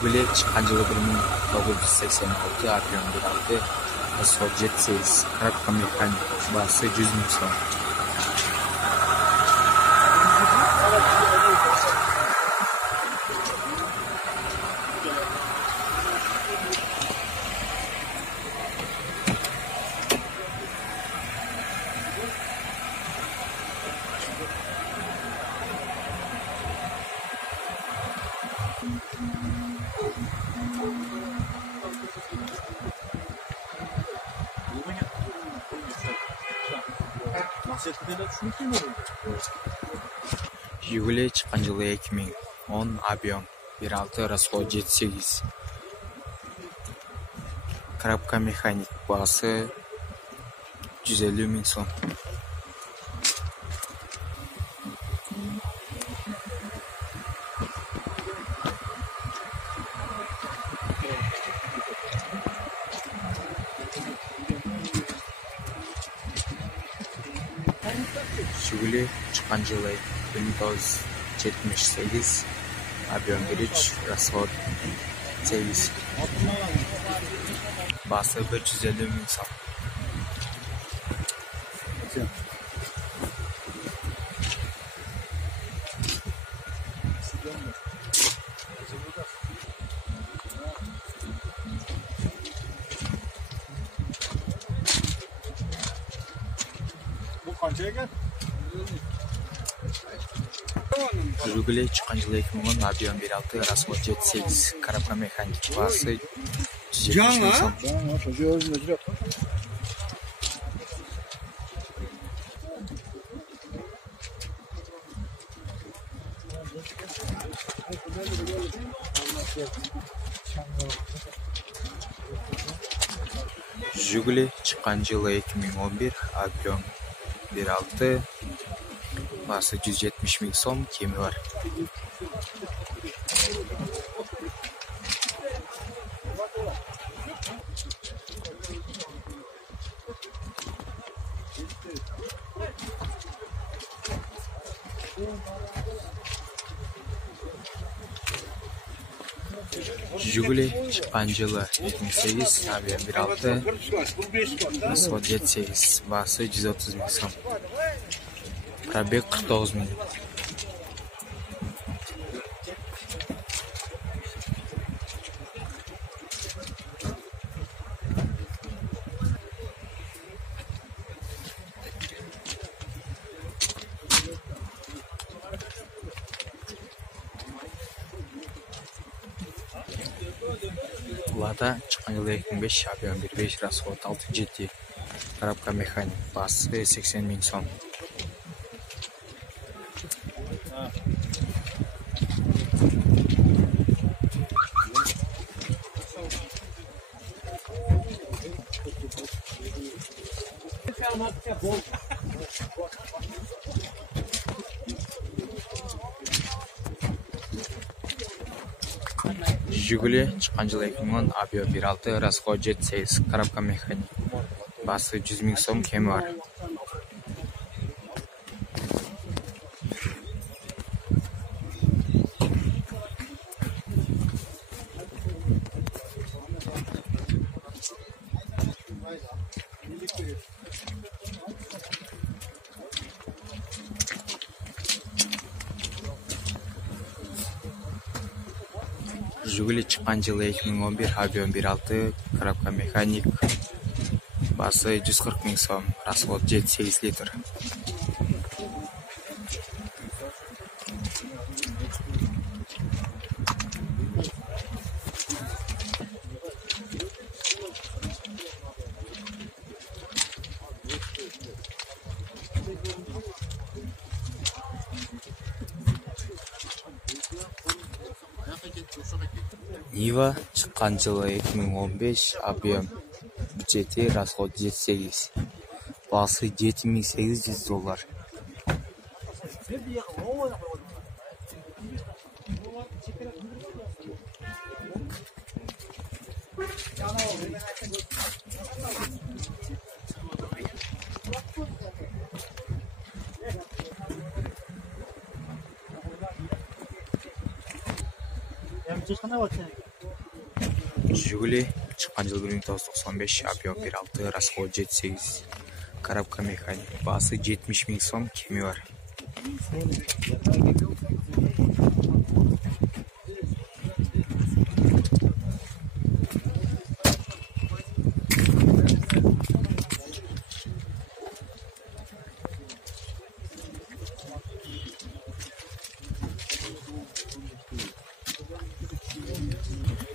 Жигули chiqqan yili 1986, объем 1.6, расход 7, коробка механик, басы 100 000 сом. Жигули chiqqan yili 2010, объем 1.6, расход 7, коробка механик, басы 150 000 сом. Жигули chiqqan yili 1978, объем 1.3, расход 8, басы 150 000 сом. Жигули chiqqan yili 2010, объем 1.6, расход 7, коробка механик, басы 170 000 сом. Жигули chiqqan yili 2011, объем 1.6, басы 170 000 сом, кеми бар. Жигули chiqqan yili 2008, объем 1.6, расход 7, басы 130 000 сом. Пробег 49 000. Лада chiqqan yili 2005, объем 1.5, расход 6, коробка механик, басы 80 000 сом. Жигули chiqqan yili 2010, объем 1.6, расход 7, коробка механик, басы 100 000 сом, кеми бар. Жигули chiqqan yili 2011, объем 1.6, коробка механик, басы 140 000 сом, расход 8 литр. Нива chiqqan yili 2015, объем 7, расход 8, басы 7800 доллар. Жигули чыккан жыл 1995, объем 1.6, расход 7.8, коробка механик, басы 70 000 сом, кеми бар.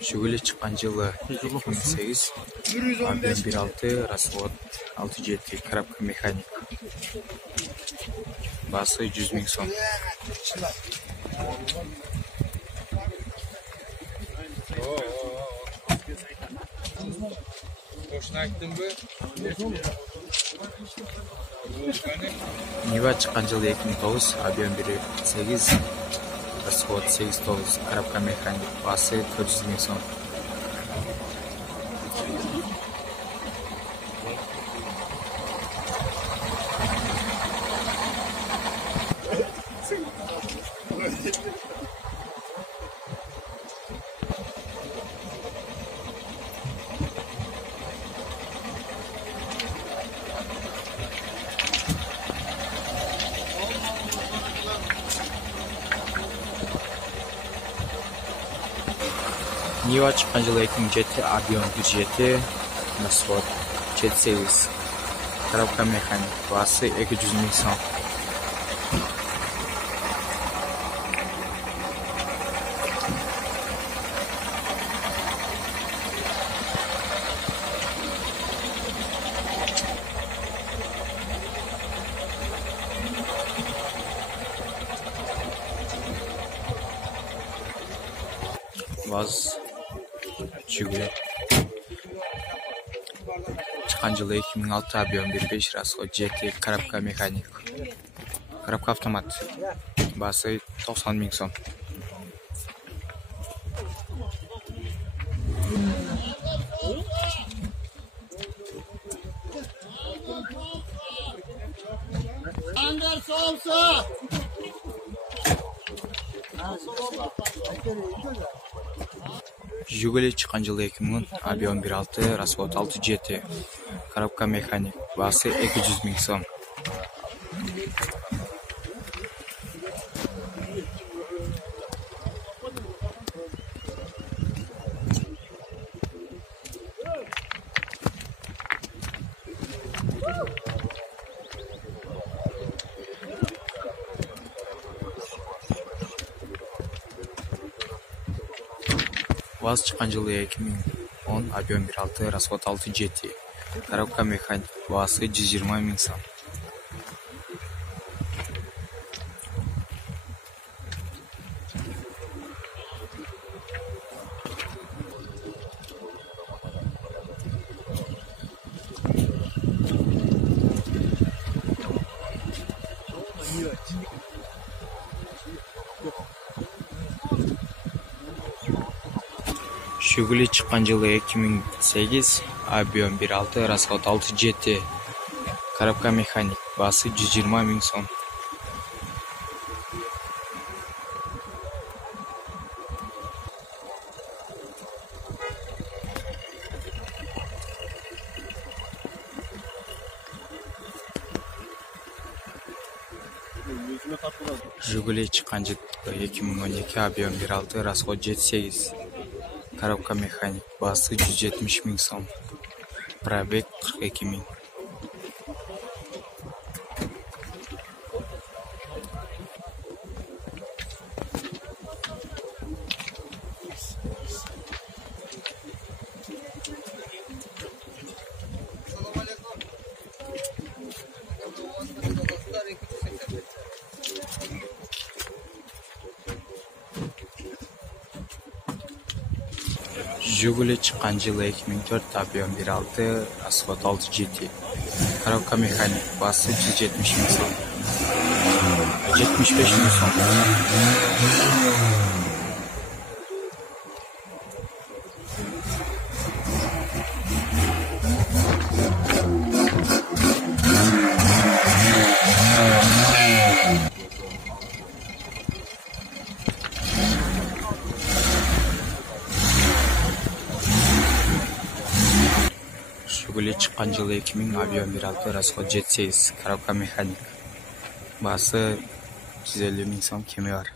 Жигули чыккан жылы 2008, объем 1.6, расход 6.7, коробка механик, басы 100 000 сом. Нива чыккан жылы 2009, объем 1.8, расход 8.9, коробка механик, басы 400 000 сом. Нива чыккан жылы 2007, объем 1.7, расход 7.8, коробка механик, басы 200 000 сом. ВАЗ Жигули чыккан жылы 2006, объем 1.5, расход 7, коробка механик, коробка автомат, басы 90 000 сом. Жигули чыккан жылы 2010, объем 1.6, расход 6.7, коробка механик, басы 200 000 сом. ВАЗ чыккан жылы 2010, объем 1.6, расход 6.7, коробка механик, басы 120 000 сом. Жигули чыккан жылы 2008, объем 1.6, расход 6.7, коробка механик, басы 120 000 сом. Жигули чыккан жылы 2012, объем 1.6, расход 7.8, коробка механик, басы 170 000 сом, пробег 42 000. Жигули чыккан жылы 2004, объем 1.6, расход 6.7, коробка механик, басы 170 000 сом. 75 000 сом. Жигули чыккан жылы 2000, авиабир 6, расход 7-8, коробка механик. Баасы 150 000 сом, кеме бар.